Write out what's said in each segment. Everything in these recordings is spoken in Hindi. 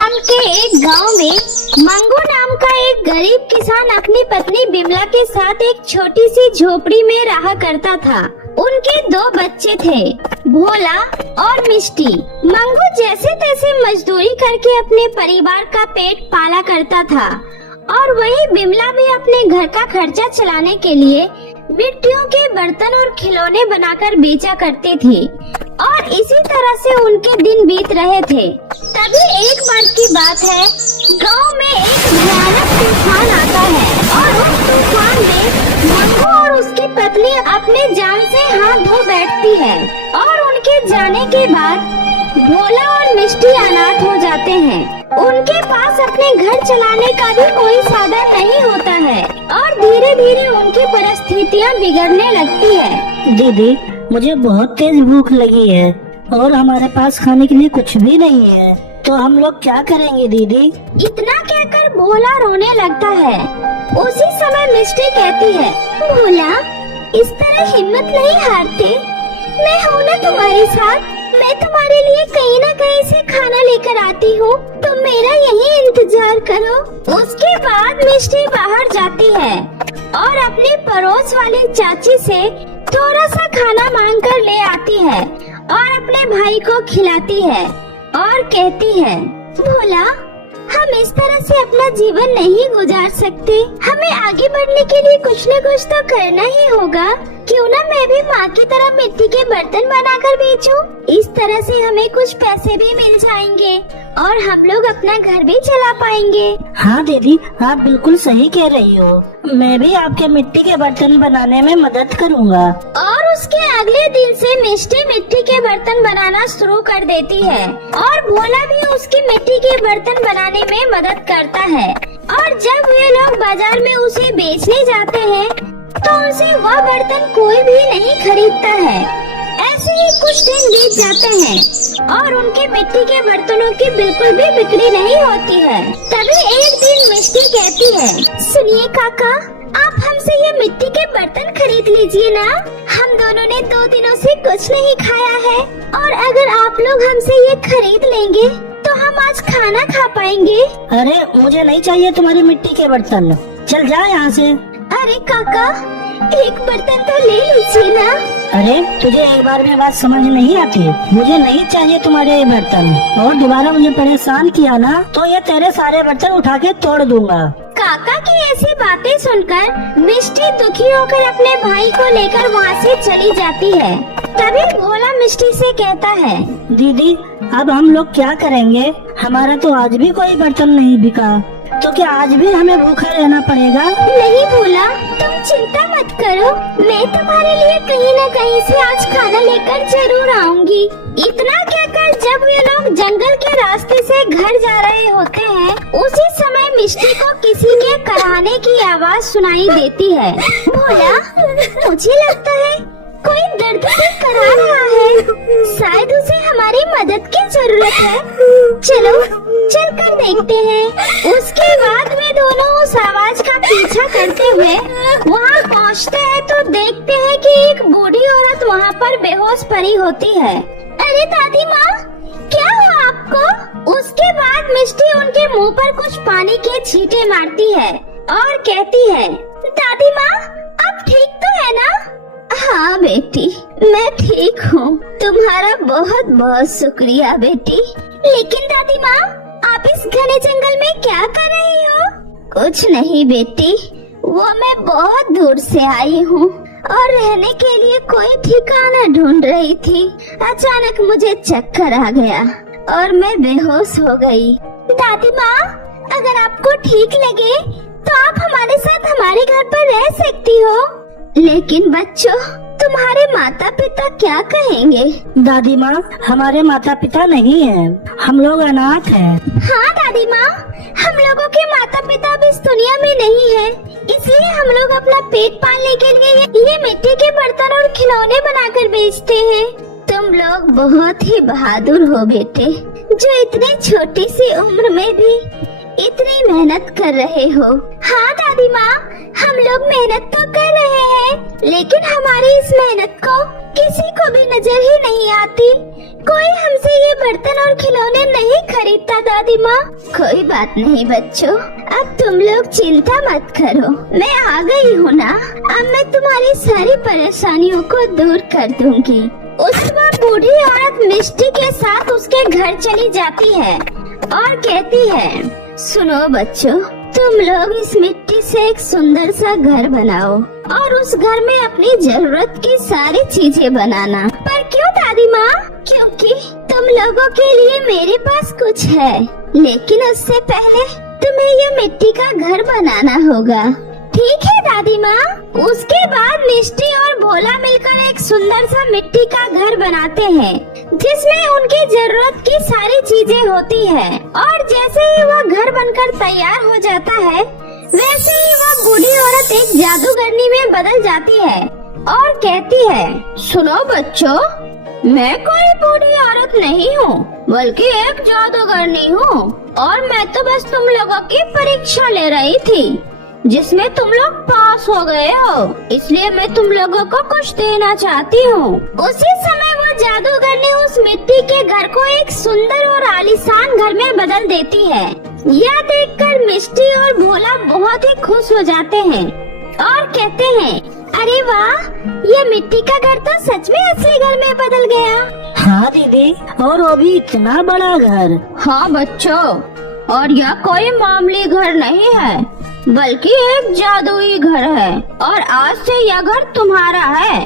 नाम के एक गांव में मंगू नाम का एक गरीब किसान अपनी पत्नी बिमला के साथ एक छोटी सी झोपड़ी में रहा करता था। उनके 2 बच्चे थे, भोला और मिष्टी। मंगू जैसे तैसे मजदूरी करके अपने परिवार का पेट पाला करता था और वही बिमला भी अपने घर का खर्चा चलाने के लिए मिट्टियों के बर्तन और खिलौने बनाकर बेचा करती थी और इसी तरह से उनके दिन बीत रहे थे। तभी एक बार की बात है, गांव में एक भयानक तूफान आता है और उस तूफान में मंगू और उसकी पत्नी अपने जान से हाथ धो बैठती है और उनके जाने के बाद भोला और मिष्टी अनाथ हो जाते हैं। उनके पास अपने घर चलाने का भी कोई साधन नहीं होता है और धीरे धीरे उनकी परिस्थितियाँ बिगड़ने लगती है। दीदी, मुझे बहुत तेज भूख लगी है और हमारे पास खाने के लिए कुछ भी नहीं है, तो हम लोग क्या करेंगे दीदी? इतना कहकर भोला रोने लगता है। उसी समय मिष्टी कहती है, भोला, इस तरह हिम्मत नहीं हारते, मैं हूँ ना तुम्हारे साथ। मैं तुम्हारे लिए कहीं न कहीं से खाना लेकर आती हूँ, तुम मेरा यही इंतजार करो। उसके बाद मिष्टी बाहर जाती है और अपने पड़ोस वाली चाची से थोड़ा सा खाना मांग कर ले आती है और अपने भाई को खिलाती है और कहती है, भोला, हम इस तरह से अपना जीवन नहीं गुजार सकते, हमें आगे बढ़ने के लिए कुछ न कुछ तो करना ही होगा। क्यों ना मैं भी माँ की तरह मिट्टी के बर्तन बनाकर बेचूं? इस तरह से हमें कुछ पैसे भी मिल जाएंगे और हम लोग अपना घर भी चला पाएंगे। हाँ दीदी, आप बिल्कुल सही कह रही हो। मैं भी आपके मिट्टी के बर्तन बनाने में मदद करूँगा। और उसके अगले दिन से मिष्टी मिट्टी के बर्तन बनाना शुरू कर देती है और भोला भी उसकी मिट्टी के बर्तन बनाने में मदद करता है। और जब वे लोग बाजार में उसे बेचने जाते हैं तो उनसे वह बर्तन कोई भी नहीं खरीदता है। ऐसे ही कुछ दिन बीत जाते हैं और उनके मिट्टी के बर्तनों की बिल्कुल भी बिक्री नहीं होती है। तभी एक दिन मिष्टी कहती है, सुनिए काका, आप हमसे ये मिट्टी के बर्तन खरीद लीजिए ना। हम दोनों ने 2 दिनों से कुछ नहीं खाया है और अगर आप लोग हमसे ये खरीद लेंगे तो हम आज खाना खा पाएंगे। अरे, मुझे नहीं चाहिए तुम्हारी मिट्टी के बर्तन, चल जा यहाँ से। अरे काका, एक बर्तन तो ले लीजिए ना। अरे, तुझे एक बार में बात समझ नहीं आती? मुझे नहीं चाहिए तुम्हारे ये बर्तन और दोबारा मुझे परेशान किया ना तो ये तेरे सारे बर्तन उठा के तोड़ दूंगा। काका की ऐसी बातें सुनकर मिष्टी दुखी होकर अपने भाई को लेकर वहाँ से चली जाती है। तभी भोला मिष्टी से कहता है, दीदी, अब हम लोग क्या करेंगे? हमारा तो आज भी कोई बर्तन नहीं बिका, तो क्या आज भी हमें भूखा रहना पड़ेगा? नहीं भोला, तुम चिंता मत करो, मैं तुम्हारे लिए कहीं न कहीं से आज खाना लेकर जरूर आऊंगी। इतना कहकर जब वे लोग जंगल के रास्ते से घर जा रहे होते हैं, उसी समय मिष्टी को किसी के कराहने की आवाज सुनाई देती है। भोला, मुझे लगता है कोई दर्द से करा रहा है, शायद उसे हमारी मदद की जरूरत है। चलो चल कर देखते हैं। उसके बाद वे दोनों उस आवाज का पीछा करते हुए वहाँ पहुँचते हैं तो देखते हैं कि एक बूढ़ी औरत वहाँ पर बेहोश पड़ी होती है। अरे दादी माँ, क्या हुआ आपको? उसके बाद मिष्टी उनके मुंह पर कुछ पानी के छींटे मारती है और कहती है, दादी माँ, आप ठीक तो है ना? हाँ बेटी, मैं ठीक हूँ, तुम्हारा बहुत बहुत शुक्रिया बेटी। लेकिन दादी माँ, आप इस घने जंगल में क्या कर रही हो? कुछ नहीं बेटी, वो मैं बहुत दूर से आई हूँ और रहने के लिए कोई ठिकाना ढूंढ रही थी। अचानक मुझे चक्कर आ गया और मैं बेहोश हो गई। दादी माँ, अगर आपको ठीक लगे तो आप हमारे साथ हमारे घर पर रह सकती हो। लेकिन बच्चों, तुम्हारे माता पिता क्या कहेंगे? दादी माँ, हमारे माता पिता नहीं हैं, हम लोग अनाथ हैं। हाँ दादी माँ, हम लोगों के माता पिता अब इस दुनिया में नहीं है, इसलिए हम लोग अपना पेट पालने के लिए ये मिट्टी के बर्तन और खिलौने बनाकर बेचते हैं। तुम लोग बहुत ही बहादुर हो बेटे, जो इतनी छोटी सी उम्र में भी इतनी मेहनत कर रहे हो। हाँ दादी माँ, हम लोग मेहनत तो कर रहे हैं, लेकिन हमारी इस मेहनत को किसी को भी नजर ही नहीं आती। कोई हमसे ये बर्तन और खिलौने नहीं खरीदता दादी माँ। कोई बात नहीं बच्चों, अब तुम लोग चिंता मत करो, मैं आ गई हूँ ना। अब मैं तुम्हारी सारी परेशानियों को दूर कर दूंगी। उस वक्त बूढ़ी औरत मिष्टी के साथ उसके घर चली जाती है और कहती है, सुनो बच्चों, तुम लोग इस मिट्टी से एक सुंदर सा घर बनाओ और उस घर में अपनी जरूरत की सारी चीजें बनाना। पर क्यों दादी माँ? क्योंकि तुम लोगों के लिए मेरे पास कुछ है, लेकिन उससे पहले तुम्हें ये मिट्टी का घर बनाना होगा। ठीक है दादी माँ। उसके बाद मिष्टी और भोला मिलकर एक सुंदर सा मिट्टी का घर बनाते हैं, जिसमें उनकी जरूरत की सारी चीजें होती है। और जैसे ही वह घर बनकर तैयार हो जाता है, वैसे ही वह बूढ़ी औरत एक जादूगरनी में बदल जाती है और कहती है, सुनो बच्चों, मैं कोई बूढ़ी औरत नहीं हूँ, बल्कि एक जादूगरनी हूँ और मैं तो बस तुम लोगों की परीक्षा ले रही थी, जिसमें तुम लोग पास हो गए हो, इसलिए मैं तुम लोगों को कुछ देना चाहती हूँ। उसी समय वो जादूगरनी उस मिट्टी के घर को एक सुंदर और आलीशान घर में बदल देती है। यह देखकर मिष्टी और भोला बहुत ही खुश हो जाते हैं और कहते हैं, अरे वाह, ये मिट्टी का घर तो सच में असली घर में बदल गया। हाँ दीदी, और वो भी इतना बड़ा घर। हाँ बच्चों, और यह कोई मामूली घर नहीं है, बल्कि एक जादुई घर है और आज से यह घर तुम्हारा है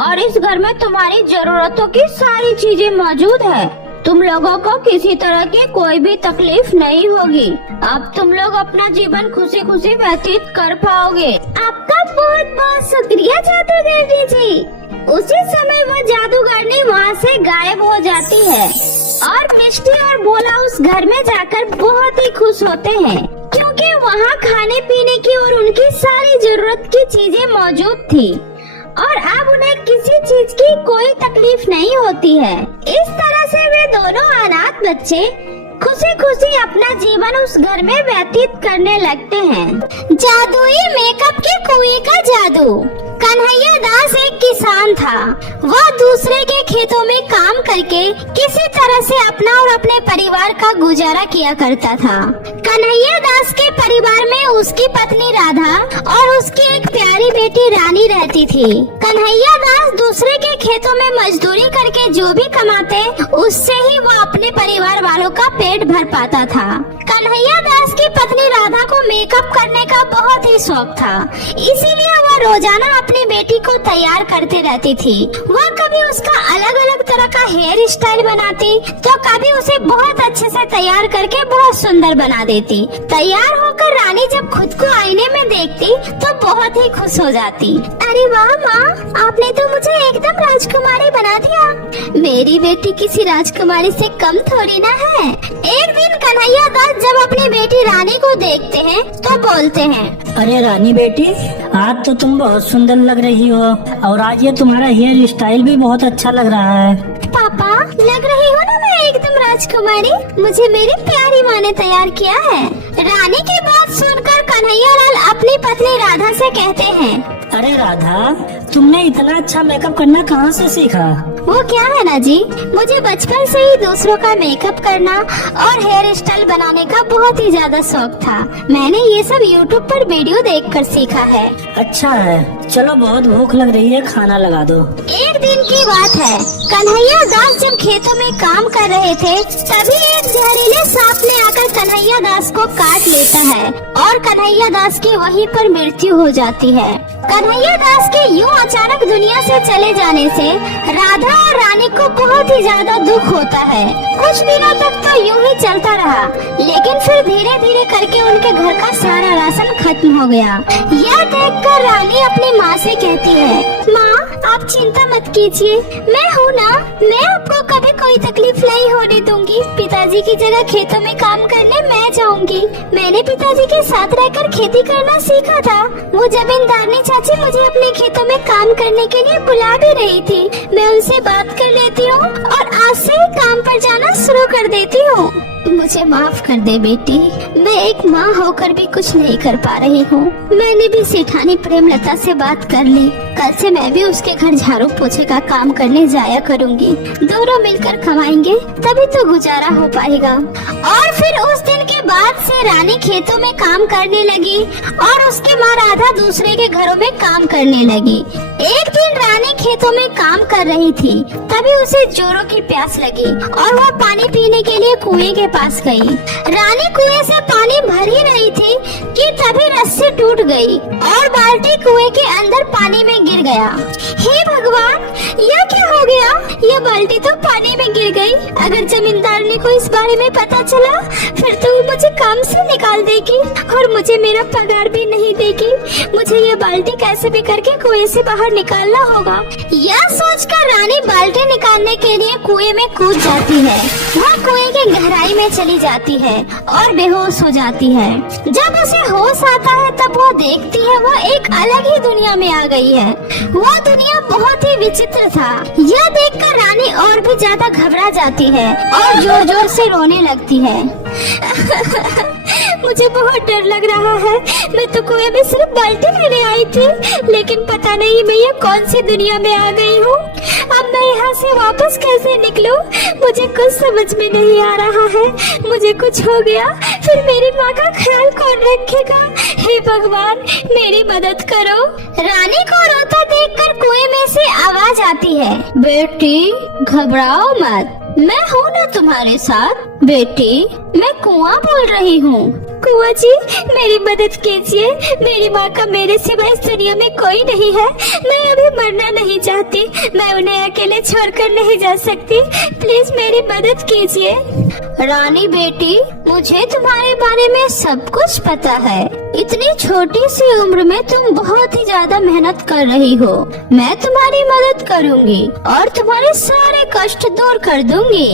और इस घर में तुम्हारी जरूरतों की सारी चीजें मौजूद है। तुम लोगों को किसी तरह की कोई भी तकलीफ नहीं होगी। अब तुम लोग अपना जीवन खुशी खुशी व्यतीत कर पाओगे। आपका बहुत बहुत शुक्रिया जादूगरनी जी। उसी समय वो जादूगरनी वहाँ से गायब हो जाती है और मिष्टी और भोला उस घर में जाकर बहुत ही खुश होते हैं, क्योंकि वहाँ खाने पीने की और उनकी सारी जरूरत की चीजें मौजूद थी और अब उन्हें किसी चीज की कोई तकलीफ नहीं होती है। इस तरह से वे दोनों अनाथ बच्चे खुशी खुशी अपना जीवन उस घर में व्यतीत करने लगते हैं। जादुई मेकअप के कुएं का जादू। कन्हैया दास एक किसान था। वह दूसरे के खेतों में काम करके किसी तरह से अपना और अपने परिवार का गुजारा किया करता था। कन्हैया दास के परिवार में उसकी पत्नी राधा और उसकी एक प्यारी बेटी रानी रहती थी। कन्हैया दास दूसरे के खेतों में मजदूरी करके जो भी कमाते, उससे ही वो अपने परिवार वालों का पेट भर पाता था। कन्हैया दास की पत्नी राधा को मेकअप करने का बहुत ही शौक था, इसीलिए वह रोजाना अपनी बेटी को तैयार करती रहती थी। वह कभी उसका अलग अलग तरह का हेयर स्टाइल बनाती, तो कभी उसे बहुत अच्छे से तैयार करके बहुत सुंदर बना देती। तैयार होकर रानी जब खुद को आईने में देखती तो बहुत ही खुश हो जाती। अरे वाह माँ, आपने तो मुझे एकदम राजकुमारी बना दिया। मेरी बेटी किसी राजकुमारी से कम थोड़ी ना है। एक दिन कन्हैया दास जब अपनी बेटी रानी को देखते हैं तो बोलते हैं, अरे रानी बेटी, आज तो तुम बहुत सुंदर लग रही हो और आज ये तुम्हारा हेयर स्टाइल भी बहुत अच्छा लग रहा है। पापा, लग रही हो ना मैं एकदम राजकुमारी? मुझे मेरी प्यारी माँ ने तैयार किया है। रानी की बात सुनकर कन्हैया लाल अपनी पत्नी राधा से कहते हैं, अरे राधा, तुमने इतना अच्छा मेकअप करना कहाँ से सीखा? वो क्या है ना जी, मुझे बचपन से ही दूसरों का मेकअप करना और हेयर स्टाइल बनाने का बहुत ही ज्यादा शौक था। मैंने ये सब YouTube पर वीडियो देखकर सीखा है। अच्छा है, चलो बहुत भूख लग रही है, खाना लगा दो। एक दिन की बात है, कन्हैया दास जब खेतों में काम कर रहे थे, तभी एक जहरीले सांप ने आकर कन्हैया दास को काट लेता है और कन्हैया दास की वहीं पर मृत्यु हो जाती है। कन्हैया दास के यूं अचानक दुनिया से चले जाने से राधा और रानी को बहुत ही ज्यादा दुख होता है। कुछ दिनों तक तो यूं ही चलता रहा, लेकिन फिर धीरे धीरे करके उनके घर का सारा राशन खत्म हो गया। यह देखकर रानी अपनी माँ से कहती है, माँ आप चिंता मत कीजिए, मैं हूँ ना, मैं आपको कभी कोई तकलीफ नहीं होने दूंगी। पिताजी की जगह खेतों में काम करने मैं जाऊंगी। मैंने पिताजी के साथ रहकर खेती करना सीखा था। वो जमींदारनी चाची मुझे अपने खेतों में काम करने के लिए बुला भी रही थी। मैं उनसे बात कर लेती हूँ और आज से ही काम पर जाना शुरू कर देती हूँ। मुझे माफ कर दे बेटी, मैं एक माँ होकर भी कुछ नहीं कर पा रही हूँ। मैंने भी सेठानी प्रेमलता से बात कर ली। कल से मैं भी उसके घर झाड़ू पोछे का काम करने जाया करूँगी। दोनों मिलकर कमाएंगे तभी तो गुजारा हो पाएगा। और फिर उस दिन के बाद से रानी खेतों में काम करने लगी और उसके माँ राधा दूसरे के घरों में काम करने लगी। एक दिन रानी खेतों में काम कर रही थी, तभी उसे जोरों की प्यास लगी और वह पानी पीने के लिए कुएं के पास गई। रानी कुएं से पानी भर ही रही थी कि तभी रस्सी टूट गई और बाल्टी कुएं के अंदर पानी में गिर गया। हे भगवान, यह क्या हो गया? यह बाल्टी तो पानी में गिर गई। अगर जमींदारनी को इस बारे में पता चला फिर तो वो मुझे काम से निकाल देगी और मुझे मेरा पगार भी नहीं देगी। मुझे यह बाल्टी कैसे भी करके कुएं से बाहर निकालना होगा। यह सोचकर रानी बाल्टी निकालने के लिए कुएं में कूद जाती है। वह कुएं के गहराई में चली जाती है और बेहोश हो जाती है। जब उसे होश आता है तब वो देखती है वह एक अलग ही दुनिया में आ गई है। वह दुनिया बहुत ही विचित्र था। यह देखकर रानी और भी ज्यादा घबरा जाती है और जोर जोर से रोने लगती है। मुझे बहुत डर लग रहा है। मैं तो कुएं में सिर्फ बाल्टी लेने आई थी, लेकिन पता नहीं मैं ये कौन सी दुनिया में आ गई हूँ। अब मैं यहाँ से वापस कैसे निकलूं? मुझे कुछ समझ में नहीं आ रहा है। मुझे कुछ हो गया फिर मेरी माँ का ख्याल कौन रखेगा? हे भगवान, मेरी मदद करो। रानी को रोता देखकर कुएं में से आवाज आती है, बेटी घबराओ मत, मैं हूँ ना तुम्हारे साथ। बेटी, मैं कुआं बोल रही हूँ। कुआं जी, मेरी मदद कीजिए। मेरी माँ का मेरे सिवा इस दुनिया में कोई नहीं है। मैं अभी मरना नहीं चाहती। मैं उन्हें अकेले छोड़कर नहीं जा सकती। प्लीज मेरी मदद कीजिए। रानी बेटी, मुझे तुम्हारे बारे में सब कुछ पता है। इतनी छोटी सी उम्र में तुम बहुत ही ज्यादा मेहनत कर रही हो। मैं तुम्हारी मदद करूंगी और तुम्हारे सारे कष्ट दूर कर दूंगी।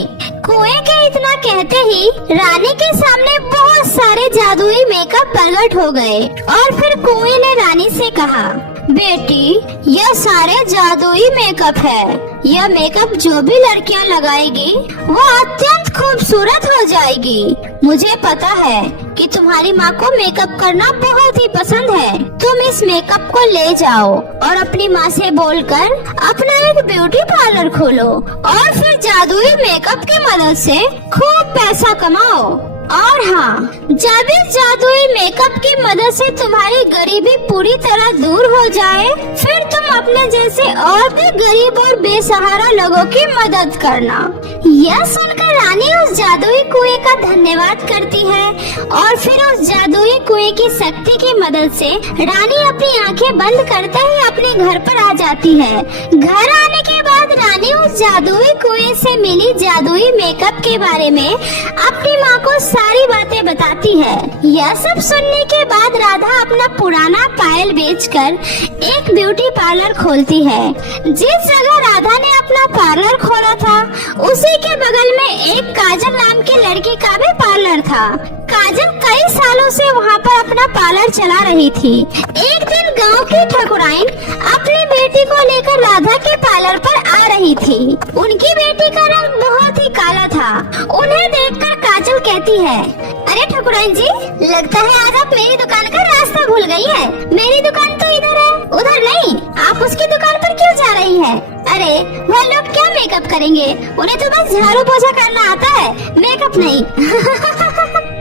कुएं के इतना कहते ही रानी के सामने बहुत सारे जादुई मेकअप प्रकट हो गए और फिर कुएं ने रानी से कहा, बेटी, यह सारे जादुई मेकअप है। यह मेकअप जो भी लड़कियां लगाएगी वो अत्यंत खूबसूरत हो जाएगी। मुझे पता है कि तुम्हारी माँ को मेकअप करना बहुत ही पसंद है। तुम इस मेकअप को ले जाओ और अपनी माँ से बोलकर अपना एक ब्यूटी पार्लर खोलो और फिर जादुई मेकअप की मदद से खूब पैसा कमाओ। और हाँ, जब इस जादुई मेकअप की मदद से तुम्हारी गरीबी पूरी तरह दूर हो जाए फिर तुम अपने जैसे और भी गरीब और बेसहारा लोगों की मदद करना। यह सुनकर रानी उस जादुई कुएं का धन्यवाद करती है और फिर उस जादुई कुएं की शक्ति की मदद से रानी अपनी आंखें बंद करते ही अपने घर पर आ जाती है। घर आने के बाद रानी उस जादुई कुएं से मिली जादुई मेकअप के बारे में अपनी माँ को सारी बातें बताती है। यह सब सुनने के बाद राधा अपना पुराना पायल बेचकर एक ब्यूटी पार्लर खोलती है। जिस जगह राधा ने अपना पार्लर खोला था उसी के बगल में एक काजल नाम की लड़की का भी पार्लर था। काजल कई सालों से वहाँ पर अपना पार्लर चला रही थी। एक दिन गांव की ठकुराइन अपनी बेटी को लेकर राधा के पार्लर पर आ रही थी। उनकी बेटी का रंग बहुत ही काला था। उन्हें देखकर काजल कहती है, अरे ठकुराइन जी, लगता है आज आप मेरी दुकान का रास्ता भूल गई है। मेरी दुकान तो इधर है, उधर नहीं। आप उसकी दुकान पर क्यों जा रही है? अरे वह लोग क्या मेकअप करेंगे? उन्हें तो बस झाड़ू पोछा करना आता है, मेकअप नहीं।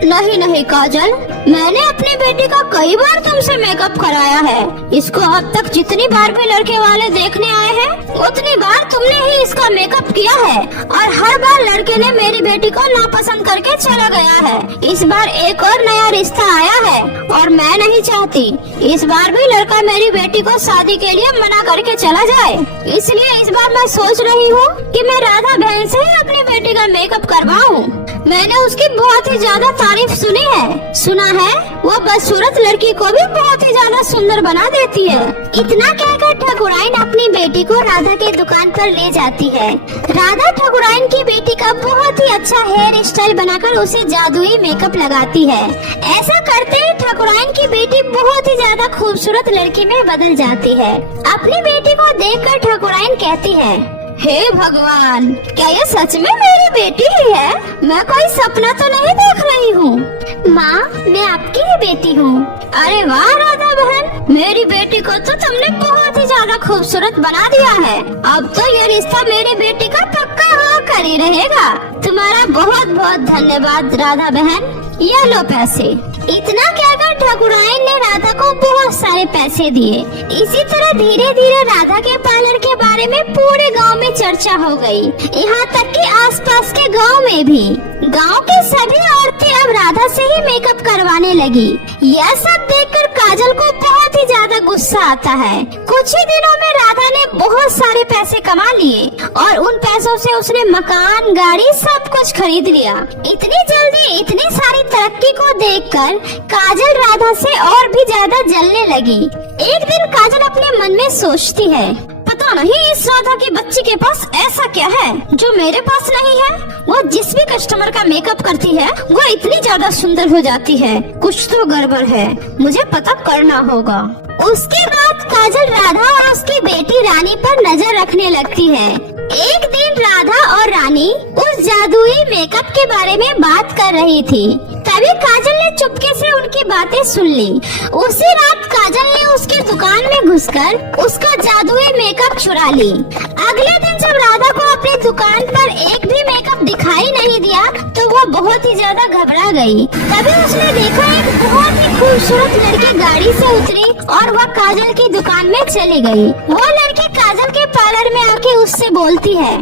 नहीं नहीं काजल, मैंने अपनी बेटी का कई बार तुमसे मेकअप कराया है। इसको अब तक जितनी बार भी लड़के वाले देखने आए हैं उतनी बार तुमने ही इसका मेकअप किया है और हर बार लड़के ने मेरी बेटी को नापसंद करके चला गया है। इस बार एक और नया रिश्ता आया है और मैं नहीं चाहती इस बार भी लड़का मेरी बेटी को शादी के लिए मना करके चला जाए। इसलिए इस बार मैं सोच रही हूँ कि मैं राधा बहन से ही अपनी बेटी का मेकअप करवाऊँ। मैंने उसकी बहुत ही ज्यादा तारीफ सुनी है। सुना है वो बदसूरत लड़की को भी बहुत ही ज्यादा सुंदर बना देती है। इतना कहकर ठाकुराइन अपनी बेटी को राधा के दुकान पर ले जाती है। राधा ठाकुराइन की बेटी का बहुत ही अच्छा हेयर स्टाइल बनाकर उसे जादुई मेकअप लगाती है। ऐसा करते ही ठाकुराइन की बेटी बहुत ही ज्यादा खूबसूरत लड़की में बदल जाती है। अपनी बेटी को देखकर ठाकुराइन कहती है, हे भगवान, क्या ये सच में मेरी बेटी ही है? मैं कोई सपना तो नहीं देख रही हूँ। माँ, मैं आपकी ही बेटी हूँ। अरे वाह राधा बहन, मेरी बेटी को तो तुमने बहुत ही ज्यादा खूबसूरत बना दिया है। अब तो ये रिश्ता मेरी बेटी का पक्का होकर ही रहेगा। तुम्हारा बहुत बहुत धन्यवाद राधा बहन, ये लो पैसे। इतना कहकर ठाकुराइन ने राधा को बहुत सारे पैसे दिए। इसी तरह धीरे धीरे राधा के पार्लर के बारे में पूरे गांव में चर्चा हो गई, यहाँ तक कि आसपास के गांव में भी। गांव की सभी औरतें अब राधा से ही मेकअप करवाने लगी। यह सब देखकर काजल को बहुत ही ज्यादा गुस्सा आता है। कुछ ही दिनों में राधा ने बहुत सारे पैसे कमा लिए और उन पैसों से उसने मकान, गाड़ी सब कुछ खरीद लिया। इतनी जल्दी इतनी सारी तरक्की को देखकर काजल राधा से और भी ज्यादा जलने लगी। एक दिन काजल अपने मन में सोचती है, पता नहीं इस राधा की बच्ची के पास ऐसा क्या है जो मेरे पास नहीं है। वो जिस भी कस्टमर का मेकअप करती है वो इतनी ज्यादा सुंदर हो जाती है। कुछ तो गड़बड़ है, मुझे पता करना होगा। उसके बाद काजल राधा और उसकी बेटी रानी पर नजर रखने लगती है। एक दिन राधा और रानी उस जादुई मेकअप के बारे में बात कर रही थी। तभी काजल ने चुपके से उनकी बातें सुन ली। उसी रात काजल ने उसकी दुकान में घुसकर उसका जादुई मेकअप चुरा ली। अगले दिन जब राधा को अपनी दुकान पर एक भी मेकअप दिखाई नहीं दिया तो वो बहुत ही ज्यादा घबरा गई। तभी उसने देखा एक बहुत ही खूबसूरत लड़की गाड़ी से उतरी और वह काजल की दुकान में चली गई। वो लड़की काजल के पार्लर में आके उससे बोलती है,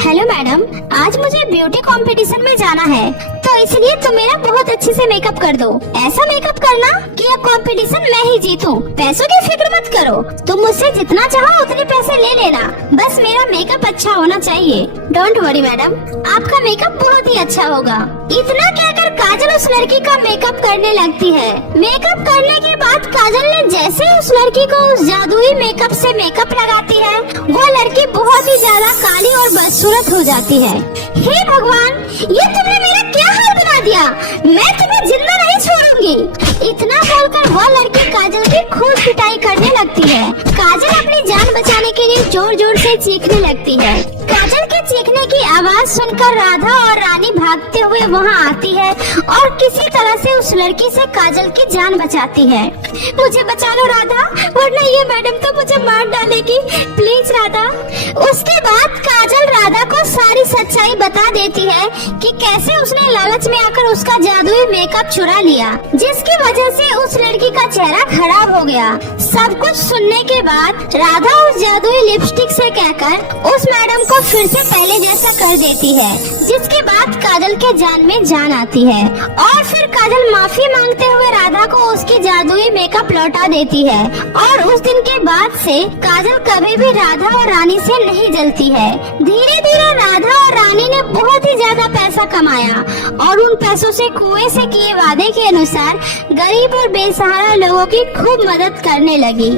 हेलो मैडम, आज मुझे ब्यूटी कंपटीशन में जाना है, तो इसलिए तुम मेरा बहुत अच्छे से मेकअप कर दो। ऐसा मेकअप करना कि यह कंपटीशन मैं ही जीतूं। पैसों की फिक्र मत करो, तुम मुझसे जितना चाहो उतने पैसे ले लेना, बस मेरा मेकअप अच्छा होना चाहिए। डोंट वरी मैडम, आपका मेकअप बहुत ही अच्छा होगा। इतना कहकर काजल उस लड़की का मेकअप करने लगती है। मेकअप करने के बाद काजल ने जैसे उस लड़की को उस जादुई मेकअप से मेकअप लगाती है, वो लड़की बहुत ही ज्यादा काली और बदसूरत हो जाती है। हे भगवान, ये तुमने मेरा क्या हाल बना दिया, मैं तुम्हें जिंदा नहीं छोड़ूंगी। इतना बोलकर वो लड़की काजल की खूब पिटाई करने लगती है। काजल अपनी जान बचाने के लिए जोर जोर से चीखने लगती है। काजल के चीखने की आवाज सुनकर राधा और रानी भागते हुए वहाँ आती है और किसी तरह से उस लड़की से काजल की जान बचाती है। मुझे बचा लो राधा, वरना ये मैडम तो मुझे मार डालेगी, प्लीज राधा। उसके बाद काजल राधा को सारी सच्चाई बता देती है कि कैसे उसने लालच में आकर उसका जादुई मेकअप चुरा लिया, जिसकी वजह से उस लड़की का चेहरा खराब हो गया। सब कुछ सुनने के बाद राधा उस जादुई लिपस्टिक से कहकर उस मैडम को फिर से पहले जैसा कर देती है, जिसके बाद काजल के जान में जान आती है और फिर काजल माफी मांगते हुए राधा को उसकी जादुई मेकअप लौटा देती है। और उस दिन के बाद से काजल कभी भी राधा और रानी से नहीं जलती है। धीरे धीरे राधा और रानी ने बहुत ही ज्यादा पैसा कमाया और उन पैसों से कुएं से किए वादे के अनुसार गरीब और बेसहारा लोगों की खूब मदद करने लगी।